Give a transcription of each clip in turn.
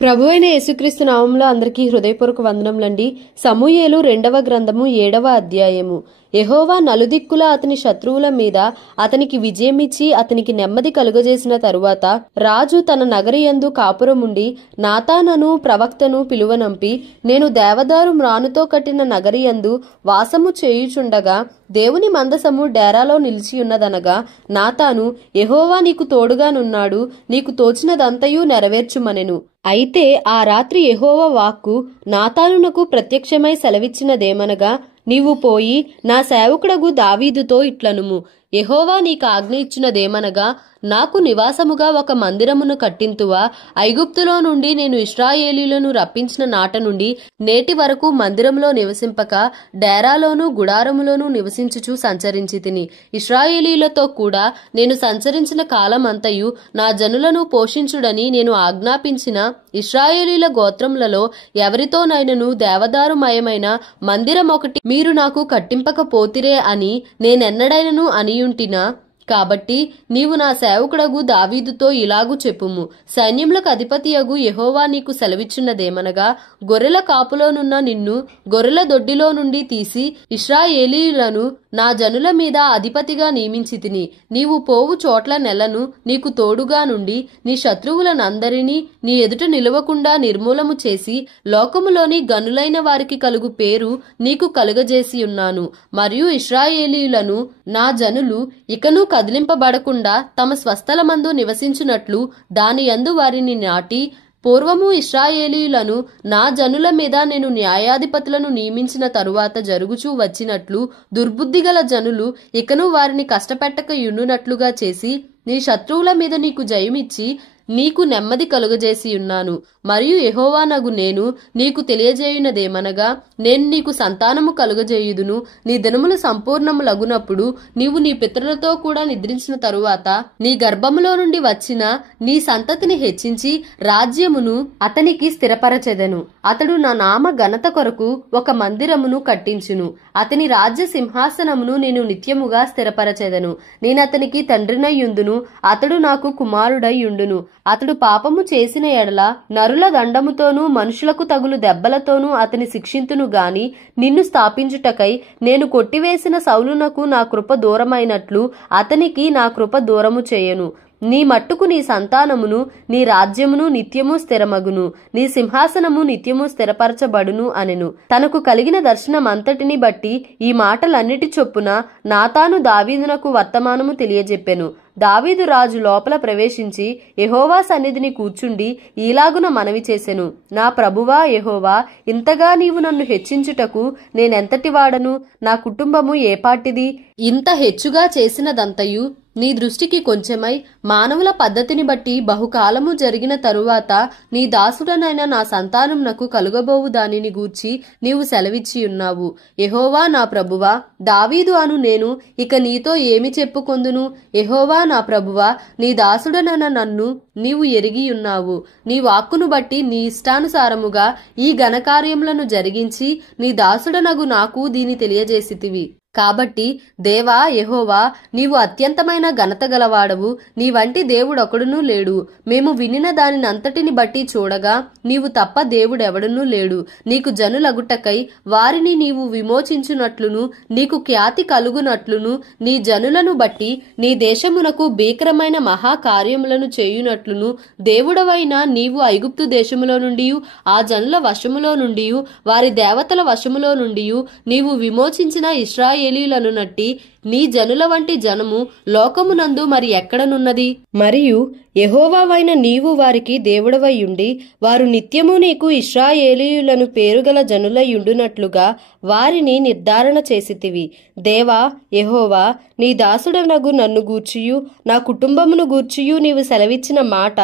ప్రభువైన యేసుక్రీస్తు నామంలో అందరికీ హృదయపూర్వక వందనములండి. సమూయేలు 2వ గ్రంథము 7వ అధ్యాయము. యెహోవా నలుదిక్కుల అతని శత్రువుల మీద అతనికి విజయమిచ్చి అతనికి నెమ్మది కలుగజేసిన తరువాత రాజు తన నగరియందు కాపురముండి నాతానను ప్రవక్తను పిలువనంపి, నేను దేవదారు మ్రానుతో కట్టిన నగరియందు వాసము చేయుచుండగా దేవుని మందసము డేరాలో నిలిచియున్నదనగా నాతాను, యెహోవా నీకు తోడుగానున్నాడు, నీకు తోచినదంతయు నెరవేర్చుమనెను. అయితే ఆ రాత్రి యెహోవా వాక్కు నాతానునకు ప్రత్యక్షమై సెలవిచ్చినదేమనగా, నీవు పోయి నా సేవకుడగు దావీదుతో ఇట్లనుము, యెహోవా నీకు ఆజ్ఞ ఇచ్చినదేమనగా, నాకు నివాసముగా ఒక మందిరమును కట్టింతువా? ఐగుప్తులో నుండి నేను ఇశ్రాయేలీలను రప్పించిన నాట నుండి నేటి వరకు మందిరంలో నివసింపక డేరాలోను గుడారములోను నివసించుచు సంచరించి తిని. ఇశ్రాయేలీలతో కూడా నేను సంచరించిన కాలమంతయు నా జనులను పోషించుడని నేను ఆజ్ఞాపించిన ఇశ్రాయేలీల గోత్రములలో ఎవరితోనైనను దేవదారుమయమైన మందిరం ఒకటి మీరు నాకు కట్టింపకపోతిరే అని నేనెన్నడైనను అనియుంటినా? కాబట్టి నీవు నా సేవకుడగు దావీదుతో ఇలాగు చెప్పుము, సైన్యములకు అధిపతియగు యెహోవా నీకు సెలవిచ్చున్నదేమనగా, గొర్రెల కాపులోనున్న నిన్ను గొర్రెల దొడ్డిలో నుండి తీసి ఇశ్రాయేలీయులను నా జనుల మీద అధిపతిగా నియమించితిని. నీవు పోవు చోట్ల నెలను నీకు తోడుగా నుండి నీ శత్రువులనందరినీ నీ ఎదుట నిలవకుండా నిర్మూలము చేసి లోకములోని గనులైన వారికి కలుగు పేరు నీకు కలుగజేసి ఉన్నాను. మరియు ఇశ్రాయేలీయులను నా జనులు ఇకను కదిలింపబడకుండా తమ స్వస్థలమందు నివసించునట్లు దాని యందు వారిని నాటి, పూర్వము ఇశ్రాయేలీయులను నా జనుల మీద నేను న్యాయాధిపతులను నియమించిన తరువాత జరుగుచూ వచ్చినట్లు దుర్బుద్ధిగల జనులు ఇకను వారిని కష్టపెట్టక యుండునట్లుగా చేసి నీ శత్రువుల మీద నీకు జయమిచ్చి నీకు నెమ్మది కలుగజేసి ఉన్నాను. మరియు యెహోవానగు నేను నీకు తెలియజేయునదేమనగా, నేను నీకు సంతానము కలుగజేయుదును. నీ దినములు సంపూర్ణములగునప్పుడు నీవు నీ పితరులతో కూడా నిద్రించిన తరువాత నీ గర్భములో నుండి వచ్చిన నీ సంతతిని హెచ్చించి రాజ్యమును అతనికి స్థిరపరచెదను. అతడు నా నామ ఘనత కొరకు ఒక మందిరమును కట్టించును. అతని రాజ్య సింహాసనమును నేను నిత్యముగా స్థిరపరచెదను. నేనతనికి తండ్రినయ్యుందును, అతడు నాకు కుమారుడయ్యుండును. అతడు పాపము చేసిన ఎడల నరుల దండముతోనూ మనుషులకు తగులు దెబ్బలతోనూ అతని శిక్షింతును గాని, నిన్ను స్థాపించుటకై నేను కొట్టివేసిన సౌలునకు నా కృప దూరమైనట్లు అతనికి నా కృప దూరము చేయను. నీ మట్టుకు నీ సంతానమును నీ రాజ్యమును నిత్యము స్థిరమగును, నీ సింహాసనము నిత్యము స్థిరపరచబడును అనెను. తనకు కలిగిన దర్శనమంతటిని బట్టి ఈ మాటలన్నిటి చొప్పున నాతాను దావీదునకు వర్తమానము తెలియజెప్పెను. దావీదు రాజు లోపల ప్రవేశించి యెహోవా సన్నిధిని కూర్చుండి ఈలాగున మనవి చేసెను, నా ప్రభువా యెహోవా, ఇంతగా నీవు నన్ను హెచ్చించుటకు నేనెంతటి వాడను? నా కుటుంబము ఏపాటిది? ఇంత హెచ్చుగా చేసినదంతయు నీ దృష్టికి కొంచెమై మానవుల పద్ధతిని బట్టి బహుకాలము జరిగిన తరువాత నీ దాసుడనైన నా సంతానమునకు కలుగబోవు దానిని గూర్చి నీవు సెలవిచ్చియున్నావు. యెహోవా నా ప్రభువా, దావీదు అను నేను ఇక నీతో ఏమి చెప్పుకొందును? యెహోవా నా ప్రభువా, నీ దాసుడనైన నన్ను నీవు ఎరిగియున్నావు. నీ వాక్కును బట్టి నీ ఇష్టానుసారముగా ఈ ఘనకార్యములను జరిగించి నీ దాసుడనగు నాకు దీని తెలియజేసితివి. కాబట్టి దేవా యెహోవా, నీవు అత్యంతమైన ఘనత గలవాడవు. నీ వంటి దేవుడొకడునూ లేడు. మేము వినిన దానినంతటిని బట్టి చూడగా నీవు తప్ప దేవుడెవడునూ లేడు. నీకు జనులగుటకై వారిని నీవు విమోచించునట్లును నీకు ఖ్యాతి కలుగునట్లును నీ జనులను బట్టి నీ దేశమునకు భీకరమైన మహాకార్యములను చేయునట్లును దేవుడవైన నీవు ఐగుప్తు దేశములో నుండి ఆ జనుల వశములో నుండి వారి దేవతల వశములో నుండి నీవు విమోచించిన ఇశ్రాయేలీయులను నట్టి నీ జనుల వంటి జనము లోకమునందు మరి ఎక్కడనున్నది? మరియు యెహోవావైన నీవు వారికి దేవుడవైయుండి వారు నిత్యము నీకు ఇశ్రాయేలీయులను పేరుగల జనులయుండునట్లుగా వారిని నిర్ధారణ చేసితివి. దేవా యెహోవా, నీ దాసుడనగు నన్ను గూర్చియు నా కుటుంబమును గూర్చియు నీవు సెలవిచ్చిన మాట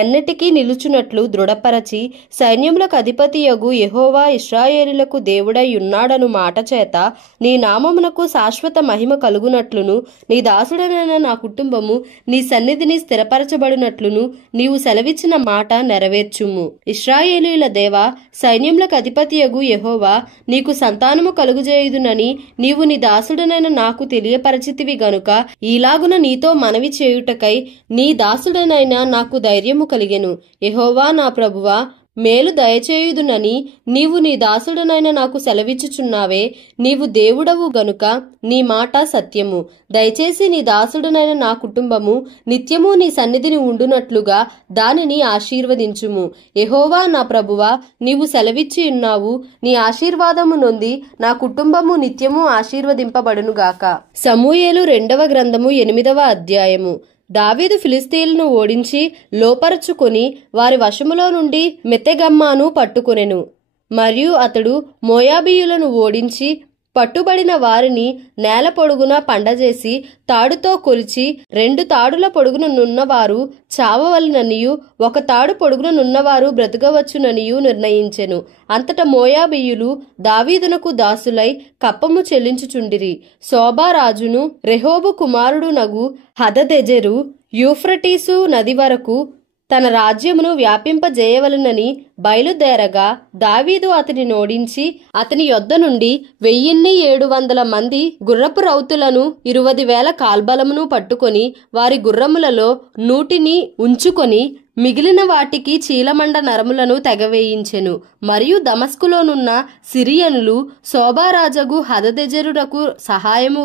ఎన్నటికీ నిలుచునట్లు దృఢపరచి సైన్యములకు అధిపతియగు యెహోవా ఇశ్రాయేలీయులకు దేవుడై ఉన్నాడను మాట చేత నీ నామము నామమునకు శాశ్వత మహిమ కలుగునట్లును నీ దాసుడనైన నా కుటుంబము నీ సన్నిధిని స్థిరపరచబడినట్లును నీవు సెలవిచ్చిన మాట నెరవేర్చుము. ఇశ్రాయేలీయుల దేవా, సైన్యములకు అధిపతియగు యెహోవా, నీకు సంతానము కలుగుజేయుదునని నీవు నీ దాసుడనైన నాకు తెలియపరచితివి గనుక ఈలాగున నీతో మనవి చేయుటకై నీ దాసుడనైన నాకు ధైర్యము కలిగెను. యెహోవా నా ప్రభువా, మేలు దయచేయుదునని నీవు నీ దాసుడనైన నాకు సెలవిచ్చుచున్నావే. నీవు దేవుడవు గనుక నీ మాట సత్యము. దయచేసి నీ దాసుడనైన నా కుటుంబము నిత్యము నీ సన్నిధిని ఉండునట్లుగా దానిని ఆశీర్వదించుము. యెహోవా నా ప్రభువా, నీవు సెలవిచ్చి ఉన్నావు. నీ ఆశీర్వాదము నొంది నా కుటుంబము నిత్యము ఆశీర్వదింపబడునుగాక. సమూయేలు 2వ గ్రంథము 8వ అధ్యాయము. దావీదు ఫిలిస్తీయులను ఓడించి లోపరచుకొని వారి వశములో నుండి మెతెగమ్మాను పట్టుకొనెను. మరియు అతడు మోయాబీయులను ఓడించి పట్టుబడిన వారిని నేల పొడుగున పండజేసి తాడుతో కొలిచి 2 తాడుల పొడుగున నున్నవారు చావవలననియు 1 తాడు పొడుగున నున్నవారు బ్రతకవచ్చుననియు నిర్ణయించెను. అంతట మోయాబీయులు దావీదునకు దాసులై కప్పము చెల్లించుచుండిరి. శోబా రాజును రెహోబు కుమారుడునగు హదదెజెరు యూఫ్రటీసు నది వరకు తన రాజ్యమును వ్యాపింపజేయవలనని బయలుదేరగా దావీదు అతని నోడించి అతని యొద్ద నుండి 1700 మంది గుర్రపు రౌతులను 20,000 కాల్బలమును పట్టుకొని వారి గుర్రములలో 100 ఉంచుకొని మిగిలిన వాటికి చీలమండ నరములను తెగవేయించెను. మరియు దమస్కులోనున్న సిరియనులు శోభారాజగు హదదెజెరునకు సహాయము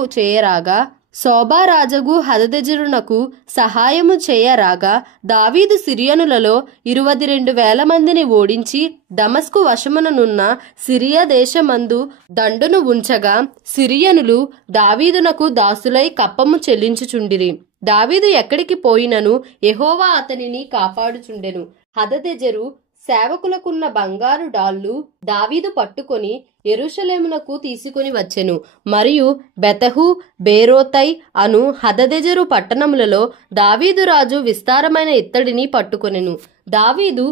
చేయరాగా దావీదు సిరియనులలో 22,000 మందిని ఓడించి దమస్కు వశముననున్న సిరియా దేశమందు దండును ఉంచగా సిరియనులు దావీదునకు దాసులై కప్పము చెల్లించుచుండిరి. దావీదు ఎక్కడికి పోయినను యెహోవా అతనిని కాపాడుచుండెను. హదదెజెరు సేవకులకున్న బంగారు డాళ్లు దావీదు పట్టుకొని యెరూషలేమునకు తీసుకుని వచ్చెను. మరియు బెతహు, బేరోతై అను హదదెజెరు పట్టణములలో దావీదు రాజు విస్తారమైన ఇత్తడిని పట్టుకొనెను. దావీదు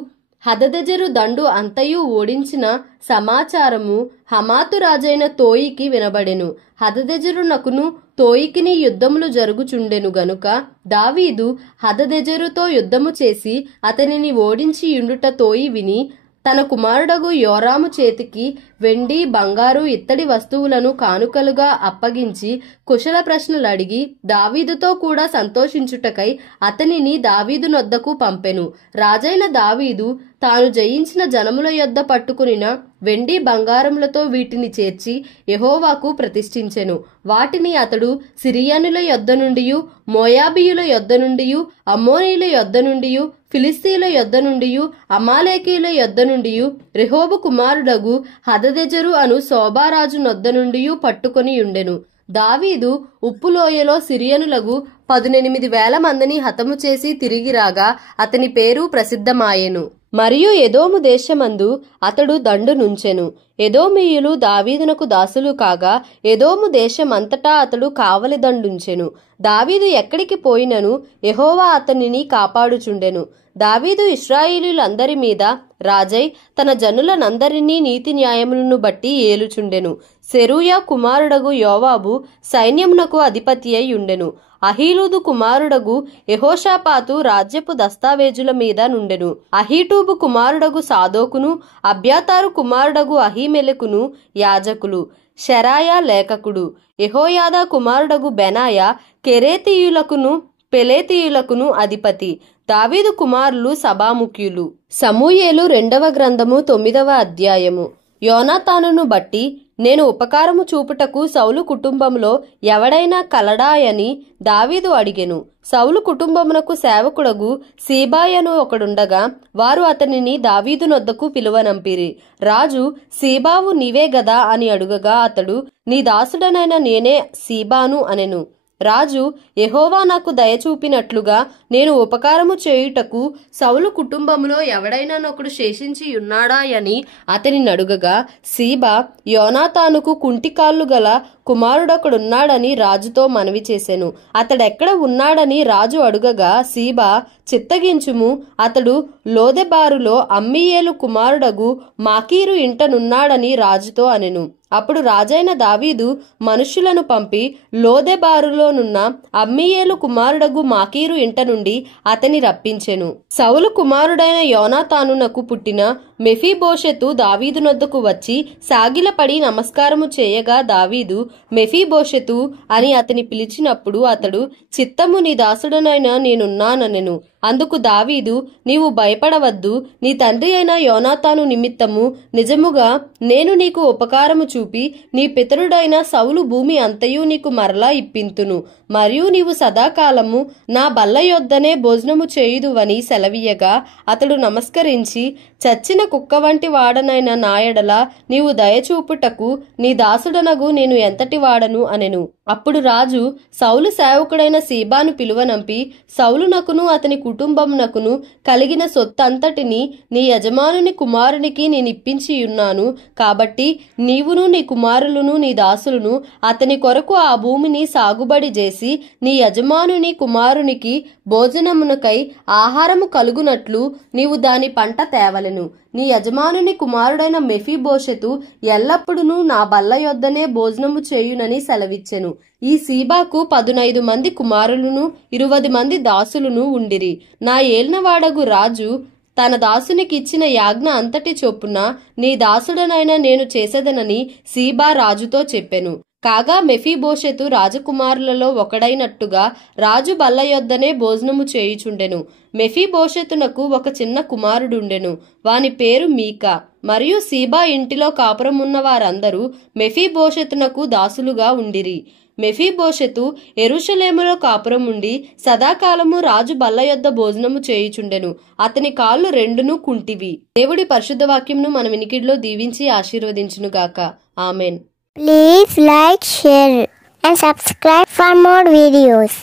హదదెజెరు దండు అంతయు ఓడించిన సమాచారము హమాతు రాజైన తోయికి వినబడెను. హదదెజెరునకును తోయికిని యుద్ధములు జరుగుచుండెను గనుక దావీదు హదదెజెరుతో యుద్ధము చేసి అతనిని ఓడించి యుండుట తోయి విని తన కుమారుడగు యోరాము చేతికి వెండి, బంగారు, ఇత్తడి వస్తువులను కానుకలుగా అప్పగించి కుశల ప్రశ్నలు అడిగి దావీదుతో కూడా సంతోషించుటకై అతనిని దావీదు నొద్దకు పంపెను. రాజైన దావీదు తాను జయించిన జనముల యొద్ద పట్టుకునిన వెండి బంగారములతో వీటిని చేర్చి యెహోవాకు ప్రతిష్ఠించెను. వాటిని అతడు సిరియనుల యొద్ద నుండియు, మోయాబీయుల యొద్ద నుండియు, అమ్మోనీయుల యొద్ద నుండియు, ఫిలిస్తీయుల యొద్ద నుండియు, అమాలేకీయుల యొద్ద నుండియు, రెహోబు కుమారుడగు హదదెజెరు అను శోభారాజు నొద్ద నుండియు పట్టుకొని ఉండెను. దావీదు ఉప్పులోయలో సిరియనులగు 18,000 మందిని హతము చేసి తిరిగి రాగా అతని పేరు ప్రసిద్ధమాయెను. మరియు ఎదోము దేశమందు అతడు దండు నుంచెను. ఎదోమీయులు దావీదునకు దాసులు కాగా ఎదోము దేశమంతటా అతడు కావలి దండుంచెను. దావీదు ఎక్కడికి పోయినను యెహోవా అతనిని కాపాడుచుండెను. దావీదు ఇశ్రాయేలీయులందరి మీద రాజై తన జనులనందరినీ నీతి న్యాయములను బట్టి ఏలుచుండెను. సెరూయా కుమారుడగు యోవాబు సైన్యమునకు అధిపతి అయి ఉండెను. అహీలూదు కుమారుడగు యెహోషాపాతు రాజ్యపు దస్తావేజుల మీద నుండెను. అహీటూబు కుమారుడగు సాదోకును, అబ్యాతారు కుమారుడగు అహీమెలెకును యాజకులు. షెరాయా లేఖకుడు. యెహోయాదా కుమారుడగు బెనాయా కెరేతీయులకును పెలేతీయులకును అధిపతి. దావీదు కుమారులు సభాముఖ్యులు. సమూయేలు 2వ గ్రంథము 9వ అధ్యాయము. యోనాతానును బట్టి నేను ఉపకారము చూపుటకు సౌలు కుటుంబంలో ఎవడైనా కలడాయని దావీదు అడిగెను. సౌలు కుటుంబమునకు సేవకుడగు సీబాయను ఒకడుండగా వారు అతనిని దావీదు నొద్దకు పిలువనంపిరి. రాజు, సీబావు నీవే గదా అని అడుగగా అతడు, నీ దాసుడనైన నేనే సీబాను అనెను. రాజు, యెహోవా నాకు దయచూపినట్లుగా నేను ఉపకారము చేయుటకు సౌలు కుటుంబములో ఎవడైనానొకడు శేషించి ఉన్నాడాయని అతని నడుగగా సీబా, యోనాతానుకు కుంటికాళ్ళు గల కుమారుడొకడున్నాడని రాజుతో మనవి చేసెను. అతడెక్కడ ఉన్నాడని రాజు అడుగగా సీబా, చిత్తగించుము, అతడు లోదెబారులో అమ్మీయేలు కుమారుడగు మాకీరు ఇంటనున్నాడని రాజుతో అనెను. అప్పుడు రాజైన దావీదు మనుష్యులను పంపి లోదెబారులోనున్న అమ్మీయేలు కుమారుడగు మాకీరు ఇంట నుండి అతని రప్పించెను. సౌలు కుమారుడైన యోనాతానునకు పుట్టిన మెఫీబోషెతు దావీదునొద్దకు వచ్చి సాగిలపడి నమస్కారము చేయగా దావీదు మెఫీబోషెతు అని అతని పిలిచినప్పుడు అతడు చిత్తము నీ దాసుడనైనా నేనున్నానెను. అందుకు దావీదు నీవు భయపడవద్దు, నీ తండ్రి అయిన యోనాతాను నిమిత్తము నిజముగా నేను నీకు ఉపకారము చూపి నీ పితరుడైన సౌలు భూమి అంతయు నీకు మరలా ఇప్పింతును. మరియు నీవు సదాకాలము నా బల్ల యొద్దనే భోజనము చేయుదువని సెలవీయగా అతడు నమస్కరించి చచ్చిన కుక్క వంటి వాడనైన నా ఎడల నీవు దయచూపుటకు నీ దాసుడనగు నేను ఎంతటి వాడను అనెను. అప్పుడు రాజు సౌలు సేవకుడైన సీబాను పిలువనంపి సౌలునకును అతని కుటుంబమునకును కలిగిన సొత్తంతటిని నీ యజమానుని కుమారునికి నేనిప్పించియున్నాను. కాబట్టి నీవును నీ కుమారులను నీ దాసులను అతని కొరకు ఆ భూమిని సాగుబడి చేసి నీ యజమానుని కుమారునికి భోజనమునకై ఆహారము కలుగునట్లు నీవు దాని పంట తేవలెను. నీ యజమానుని కుమారుడైన మెఫీబోషెతు ఎల్లప్పుడూ నా బల్ల యొద్దనే భోజనము చేయునని సెలవిచ్చెను. ఈ సీబాకు 15 మంది కుమారులను 20 మంది దాసులను ఉండిరి. నా ఏలినవాడగు రాజు తన దాసునికిచ్చిన యాజ్ఞ అంతటి చొప్పున నీ దాసుడనైనా నేను చేసేదనని సీబా రాజుతో చెప్పెను. కాగా మెఫీబోషెతు రాజకుమారులలో ఒకడైనట్టుగా రాజు బల్ల యొద్దనే భోజనము చేయుచుండెను. మెఫీబోషెతునకు ఒక చిన్న కుమారుడుండెను, వాని పేరు మీకా. మరియు సీబా ఇంటిలో కాపురమున్న వారందరూ మెఫీబోషెతునకు దాసులుగా ఉండిరి. మెఫీబోషెతు యెరూషలేములో కాపురముండి సదాకాలము రాజు బల్ల యొద్ద భోజనము చేయుచుండెను. అతని కాళ్ళు రెండును కుంటివి. దేవుడి పరిశుద్ధ వాక్యంను మన వినికిడిలో దీవించి ఆశీర్వదించునుగాక. Amen. Please like, share and subscribe for more videos.